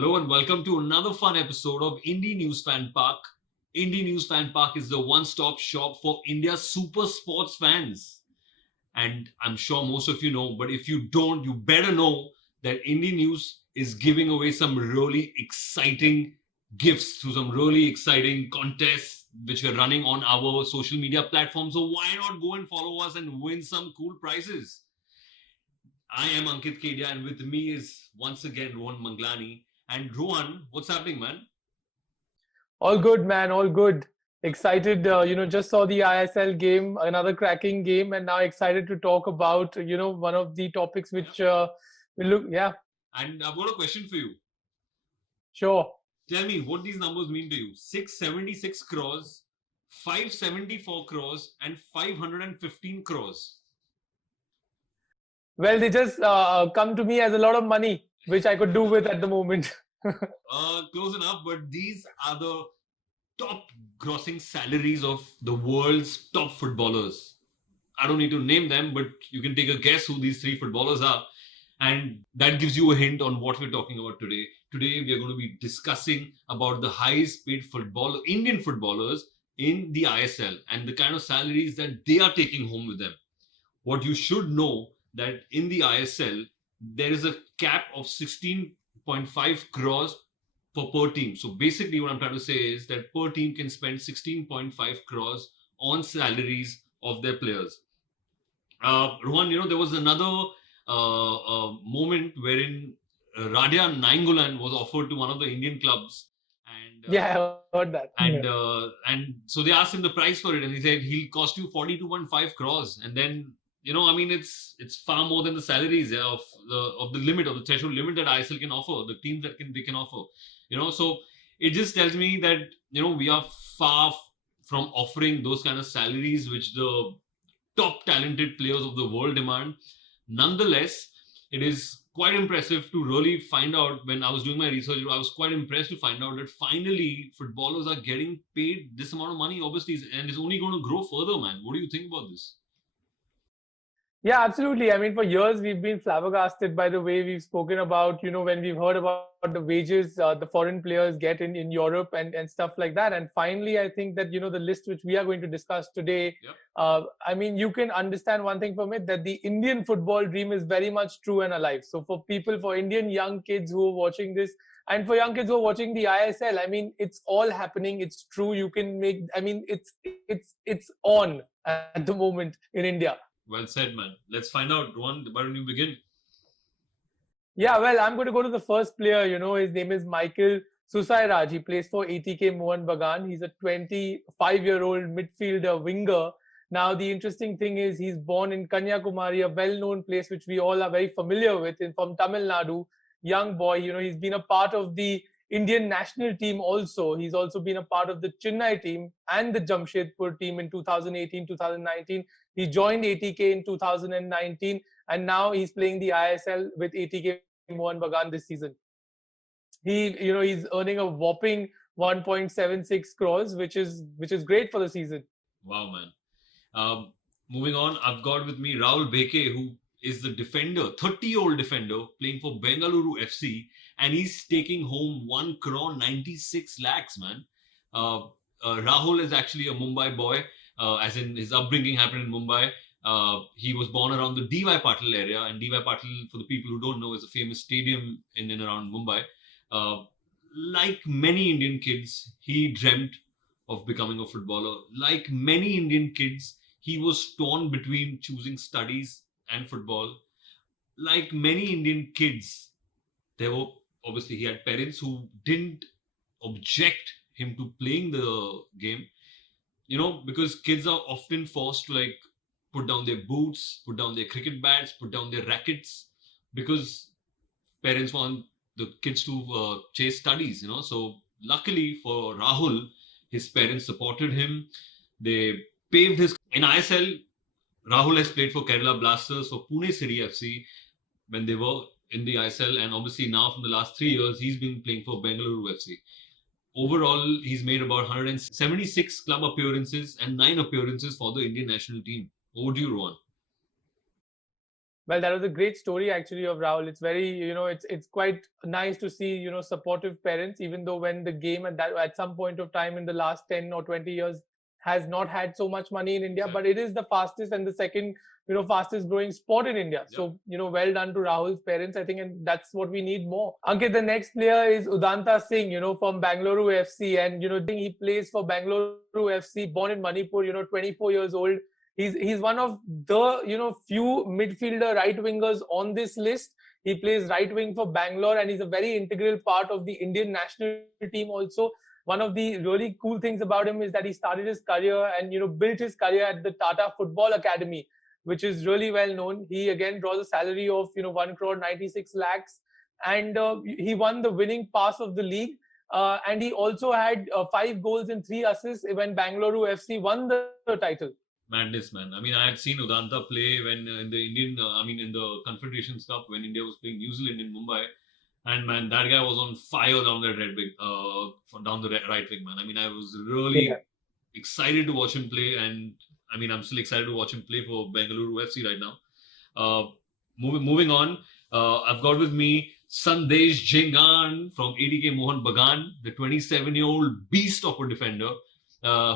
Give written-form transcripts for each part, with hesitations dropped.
Hello and welcome to another fun episode of Indinews Fanpark. Indinews Fanpark is the one-stop shop for India's super sports fans. And I'm sure most of you know, but if you don't, you better know that Indinews is giving away some really exciting gifts through some really exciting contests which we're running on our social media platforms. So why not go and follow us and win some cool prizes? I am Ankit Kedia, and with me is once again Rohan Manglani. And Rohan, what's happening, man? All good, man. All good. Excited. Just saw the ISL game, another cracking game, and now excited to talk about, one of the topics which we look. Yeah, And I've got a question for you. sure. Tell me what these numbers mean to you. 676 crores, 574 crores, and 515 crores. Well, they just come to me as a lot of money, which I could do with at the moment. Close enough, but these are the top grossing salaries of the world's top footballers. I don't need to name them, but you can take a guess who these three footballers are. And that gives you a hint on what we're talking about today. Today, we are going to be discussing about the highest paid Indian footballers in the ISL and the kind of salaries that they are taking home with them. What you should know that in the ISL, there is a cap of 16.5 crores per team. So basically, what I'm trying to say is that per team can spend 16.5 crores on salaries of their players. Rohan, there was another moment wherein Radia Nainggolan was offered to one of the Indian clubs, and Yeah, I heard that. and so they asked him the price for it, and he said he'll cost you 42.5 crores, and then it's far more than the salaries of the limit of the threshold limit that ISL can offer, the teams that they can offer, so it just tells me that we are far from offering those kind of salaries which the top talented players of the world demand. Nonetheless, it is quite impressive to really find out. When I was doing my research, I was quite impressed to find out that finally footballers are getting paid this amount of money, obviously, and it's only going to grow further, man. What do you think about this? Yeah, absolutely. I mean, for years we've been flabbergasted by the way we've spoken about, when we've heard about the wages the foreign players get in Europe and stuff like that. And finally, I think that, the list which we are going to discuss today, Yep. I mean, you can understand one thing from it, that the Indian football dream is very much true and alive. So for Indian young kids who are watching this, and for young kids who are watching the ISL, I mean, it's all happening. It's true. You can make, I mean, it's on at the moment in India. Well said, man. Let's find out. Rohan, why don't you begin? Yeah, well, I'm going to go to the first player. His name is Michael Susairaj. He plays for ATK Mohan Bagan. He's a 25-year-old midfielder winger. Now, the interesting thing is he's born in Kanyakumari, a well-known place which we all are very familiar with, from Tamil Nadu. Young boy, he's been a part of the Indian national team also. He's also been a part of the Chennai team and the Jamshedpur team in 2018, 2019. He joined ATK in 2019, and now he's playing the ISL with ATK Mohan Bagan this season. He's earning a whopping 1.76 crores, which is great for the season. Wow, man. Moving on, I've got with me Rahul Beke, who is the defender, 30-year-old defender playing for Bengaluru FC, and he's taking home 1 crore 96 lakhs, man. Rahul is actually a Mumbai boy, as in his upbringing happened in Mumbai. He was born around the D.Y. Patil area, and D.Y. Patil, for the people who don't know, is a famous stadium in and around Mumbai. Like many Indian kids, he dreamt of becoming a footballer. Like many Indian kids, he was torn between choosing studies and football. Like many Indian kids, he had parents who didn't object him to playing the game, because kids are often forced to put down their boots, put down their cricket bats, put down their rackets, because parents want the kids to chase studies, So luckily for Rahul, his parents supported him. They paved his in ISL. Rahul has played for Kerala Blasters, for Pune City FC when they were in the ISL, and obviously now from the last 3 years he's been playing for Bengaluru FC. Overall, he's made about 176 club appearances and 9 appearances for the Indian national team. Over to you, Rohan. Well, that was a great story actually of Rahul. It's very, it's quite nice to see, supportive parents, even though when the game at some point of time in the last 10 or 20 years has not had so much money in India, but it is the fastest and the second, fastest growing sport in India. Yep. So, well done to Rahul's parents, I think, and that's what we need more. Ankit, the next player is Udanta Singh, from Bangalore FC, and he plays for Bangalore FC, born in Manipur, 24 years old. He's one of the few midfielder right wingers on this list. He plays right wing for Bangalore, and he's a very integral part of the Indian national team also. One of the really cool things about him is that he started his career and built his career at the Tata Football Academy, which is really well known. He again draws a salary of 1 crore 96 lakhs, and he won the winning pass of the league. And he also had 5 goals and 3 assists when Bangalore FC won the title. Madness, man. I mean, I had seen Udanta play when in the in the Confederations Cup when India was playing New Zealand in Mumbai, and man, that guy was on fire down the red wing, down the right wing, man. I mean, I was really excited to watch him play, and I mean, I'm still excited to watch him play for Bengaluru FC right now. Moving on, I've got with me Sandesh Jhingan from ATK Mohun Bagan, the 27-year-old beast of a defender.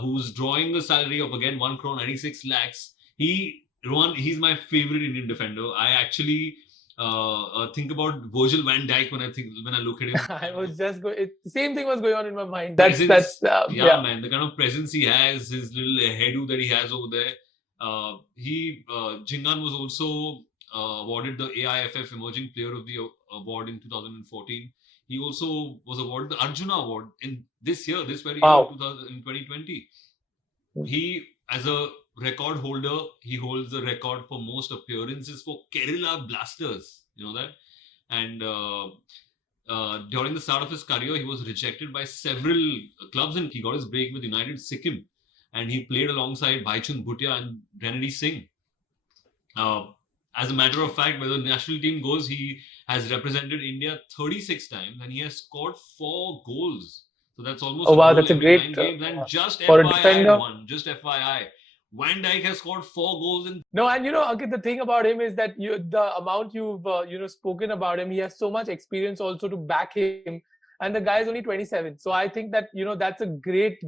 Who's drawing a salary of again 1 crore 96 lakhs. He's my favorite Indian defender. I actually think about Virgil van Dijk when I look at him. I was just the same thing was going on in my mind. Yeah, man, the kind of presence he has, his little hairdo that he has over there. Jhingan was also awarded the AIFF Emerging Player of the Award in 2014. He also was awarded the Arjuna Award in this very year, 2020. He, as a record holder, he holds the record for most appearances for Kerala Blasters. You know that? And during the start of his career, he was rejected by several clubs, and he got his break with United Sikkim. And he played alongside Bhaichung Bhutia and Renedy Singh. As a matter of fact, where the national team goes, he has represented India 36 times and he has scored 4 goals. So that's almost that's a great games. And just for FYI, a defender. Just FYI, Van Dijk has scored 4 goals in. No, and Ankit, the thing about him is that the amount you've spoken about him, he has so much experience also to back him. And the guy is only 27. So I think that, that's a great,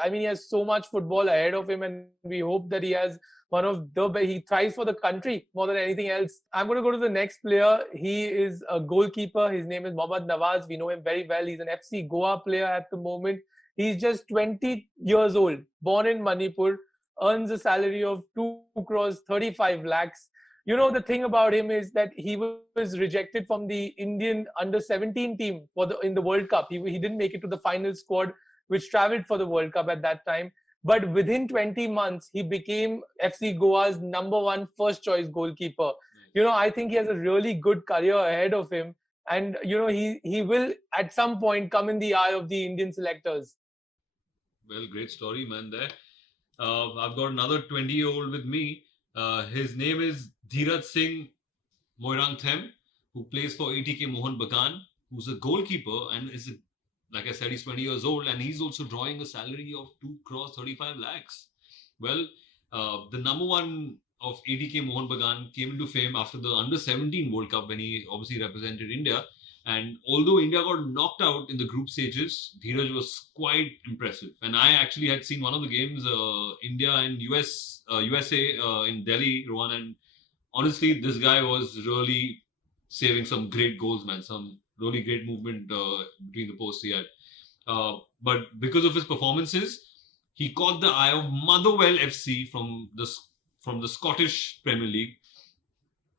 I mean, he has so much football ahead of him, and we hope that he has he thrives for the country more than anything else. I'm going to go to the next player. He is a goalkeeper. His name is Mohammad Nawaz. We know him very well. He's an FC Goa player at the moment. He's just 20 years old, born in Manipur, earns a salary of 2 crores 35 lakhs. The thing about him is that he was rejected from the Indian under-17 team in the World Cup. He didn't make it to the final squad, which traveled for the World Cup at that time. But within 20 months, he became FC Goa's number 1 first choice goalkeeper. I think he has a really good career ahead of him. And, he will at some point come in the eye of the Indian selectors. Well, great story, man, there. I've got another 20-year-old with me. His name is Dheeraj Singh Moirang Them, who plays for ATK Mohun Bagan, who's a goalkeeper and like I said, he's 20 years old, and he's also drawing a salary of 2 crores 35 lakhs. Well, the number 1 of ATK Mohun Bagan came into fame after the under-17 World Cup when he obviously represented India. And although India got knocked out in the group stages, Dheeraj was quite impressive. And I actually had seen one of the games, India and USA in Delhi, Rohan, and honestly, this guy was really saving some great goals, man. Some really great movement between the posts he had. But because of his performances, he caught the eye of Motherwell FC from the Scottish Premier League.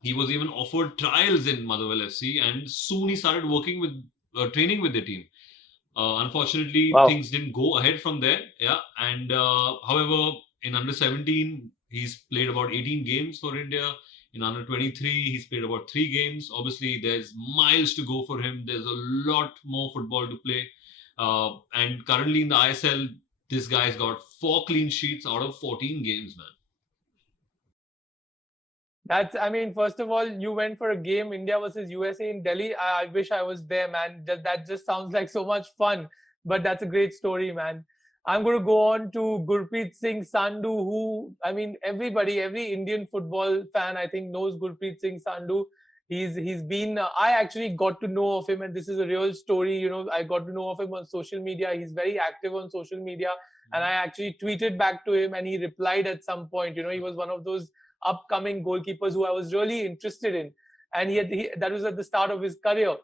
He was even offered trials in Motherwell FC, and soon he started working with training with the team. Unfortunately, things didn't go ahead from there. Yeah, and however, in under 17, he's played about 18 games for India. In under 23, he's played about 3 games. Obviously, there's miles to go for him. There's a lot more football to play. And currently in the ISL, this guy's got 4 clean sheets out of 14 games, man. First of all, you went for a game, India versus USA in Delhi. I wish I was there, man. That just sounds like so much fun. But that's a great story, man. I'm going to go on to Gurpreet Singh Sandhu, who, I mean, every Indian football fan, I think, knows Gurpreet Singh Sandhu. He's been. I actually got to know of him, and this is a real story. I got to know of him on social media. He's very active on social media, and I actually tweeted back to him, and he replied at some point. He was one of those upcoming goalkeepers who I was really interested in, and that was at the start of his career.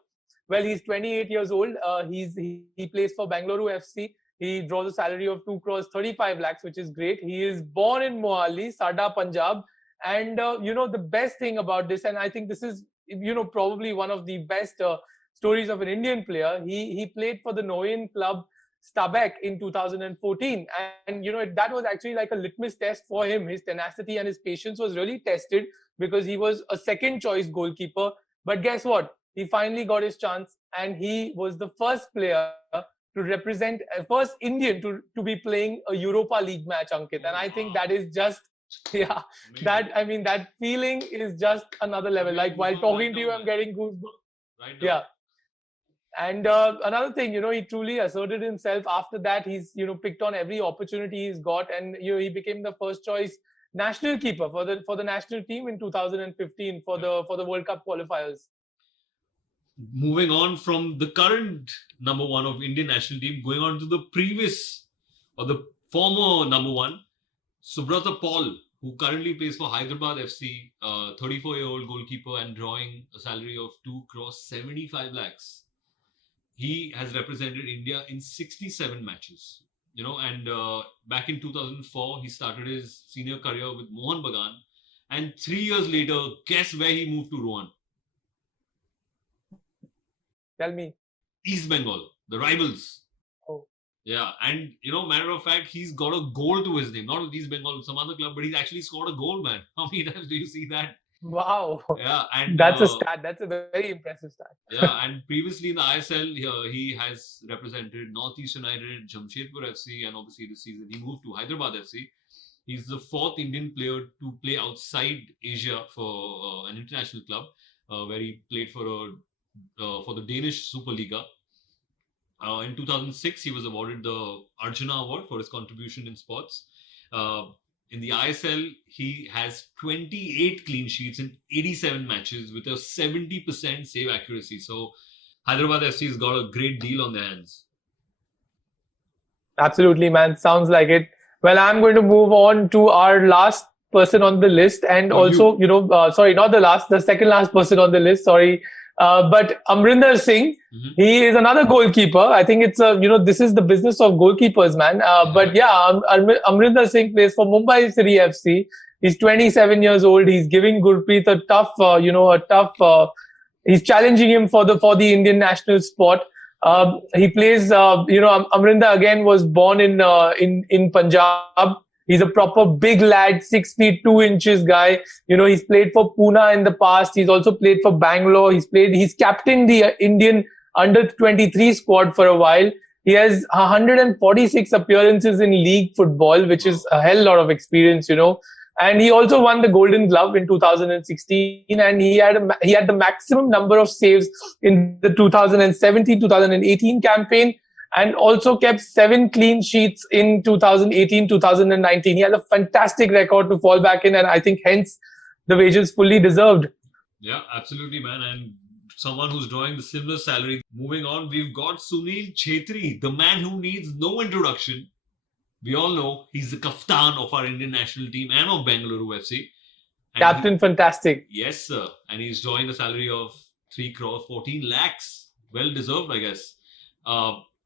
Well, he's 28 years old. He plays for Bangalore FC. He draws a salary of 2 crores 35 lakhs, which is great. He is born in Mohali, Sada, Punjab. And, the best thing about this, and I think this is, probably one of the best stories of an Indian player. He played for the Norwegian club Stabæk in 2014. And, that was actually like a litmus test for him. His tenacity and his patience was really tested because he was a second choice goalkeeper. But guess what? He finally got his chance, and he was the first player to represent, first Indian to be playing a Europa League match, Ankit. And I think that is just, yeah, that feeling is just another level. Like while talking to you, I'm getting goosebumps. Right now. Yeah. And another thing, he truly asserted himself. After that, he's, picked on every opportunity he's got, and he became the first choice national keeper for the national team in 2015 for the World Cup qualifiers. Moving on from the current number one of Indian national team, going on to the previous or the former number one, Subrata Paul, who currently plays for Hyderabad FC, 34-year-old goalkeeper and drawing a salary of 2 crores 75 lakhs. He has represented India in 67 matches. And back in 2004, he started his senior career with Mohan Bagan. And 3 years later, guess where he moved to Rohan? Tell me. East Bengal, the rivals. Oh. Yeah, and matter of fact, he's got a goal to his name. Not with East Bengal, some other club, but he's actually scored a goal, man. How many times do you see that? Wow. Yeah, and that's a stat. That's a very impressive stat. Yeah, and previously in the ISL, he has represented Northeast United, Jamshedpur FC, and obviously this season he moved to Hyderabad FC. He's the fourth Indian player to play outside Asia for an international club, where he played for the Danish Superliga. In 2006, he was awarded the Arjuna Award for his contribution in sports. In the ISL, he has 28 clean sheets in 87 matches with a 70% save accuracy. So Hyderabad FC has got a great deal on their hands. Absolutely, man. Sounds like it. Well, I'm going to move on to our last person on the list, and also, sorry, not the last, the second last person on the list. Sorry. But Amrinder Singh, he is another goalkeeper. I think it's this is the business of goalkeepers, man. But yeah, Amrinder Singh plays for Mumbai City FC. He's 27 years old. He's giving Gurpreet a tough, he's challenging him for the Indian national spot. He plays, Amrinder again was born in Punjab. He's a proper big lad, 6 feet 2 inches guy. He's played for Pune in the past. He's also played for Bangalore. He's captained the Indian under-23 squad for a while. He has 146 appearances in league football, which is a hell lot of experience, And he also won the Golden Glove in 2016, and he had the maximum number of saves in the 2017-2018 campaign, and also kept 7 clean sheets in 2018-2019. He had a fantastic record to fall back in, and I think hence the wages fully deserved. Yeah, absolutely, man. And someone who's drawing the similar salary. Moving on, we've got Sunil Chhetri, the man who needs no introduction. We all know he's the kaftan of our Indian national team and of Bengaluru FC. And Captain Fantastic. Yes, sir. And he's drawing a salary of 3 crores 14 lakhs. Well deserved, I guess.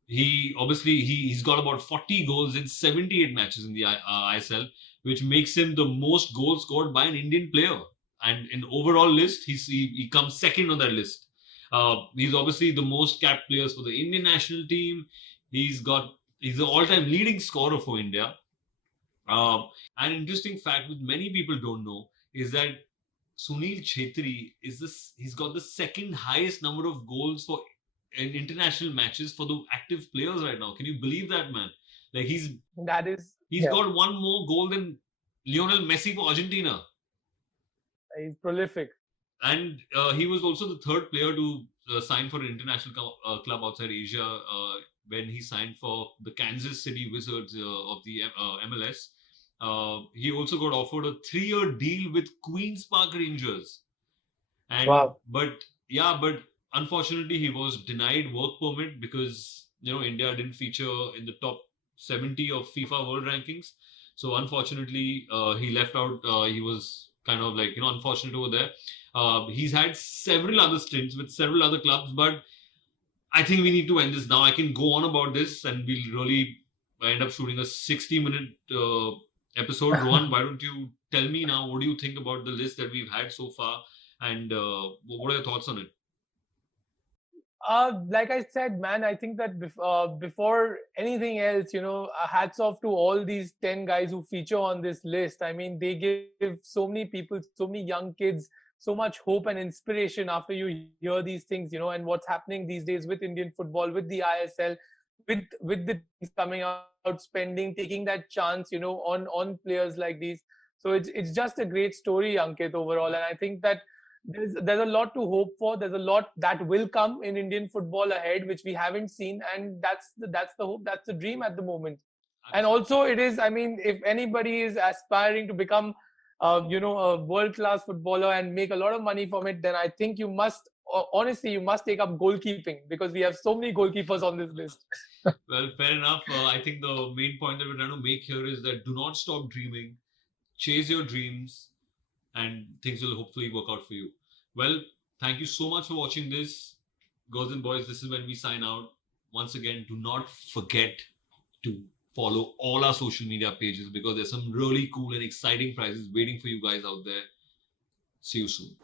He's got about 40 goals in 78 matches in the ISL, which makes him the most goals scored by an Indian player. And in overall list, he comes second on that list. He's obviously the most capped players for the Indian national team. He's the all-time leading scorer for India. An interesting fact which many people don't know is that Sunil Chhetri he's got the second highest number of goals in international matches for the active players right now. Can you believe that, man? Like he's got one more goal than Lionel Messi for Argentina. He's prolific. And he was also the third player to sign for an international club outside Asia when he signed for the Kansas City Wizards of the MLS. He also got offered a 3-year deal with Queens Park Rangers. And Wow. but unfortunately he was denied work permit because India didn't feature in the top 70 of FIFA World Rankings. So unfortunately, he left out. He was kind of like unfortunate over there. He's had several other stints with several other clubs, but I think we need to end this now. I can go on about this, and we'll really end up shooting a 60-minute episode. Rohan, why don't you tell me now? What do you think about the list that we've had so far, and what are your thoughts on it? Like I said, man, I think that before anything else, hats off to all these 10 guys who feature on this list. I mean, they give so many people, so many young kids, so much hope and inspiration after you hear these things, and what's happening these days with Indian football, with the ISL, with the teams coming out, spending, taking that chance, on players like these. So it's just a great story, Ankit, overall. And I think that there's a lot to hope for. There's a lot that will come in Indian football ahead, which we haven't seen, and that's the hope, that's the dream at the moment. And also, it is. I mean, if anybody is aspiring to become, a world-class footballer and make a lot of money from it, then I think you must, honestly, you must take up goalkeeping, because we have so many goalkeepers on this list. Well, fair enough. I think the main point that we're trying to make here is that do not stop dreaming, chase your dreams, and things will hopefully work out for you. Well, thank you so much for watching this. Girls and boys, this is when we sign out. Once again, do not forget to follow all our social media pages, because there's some really cool and exciting prizes waiting for you guys out there. See you soon.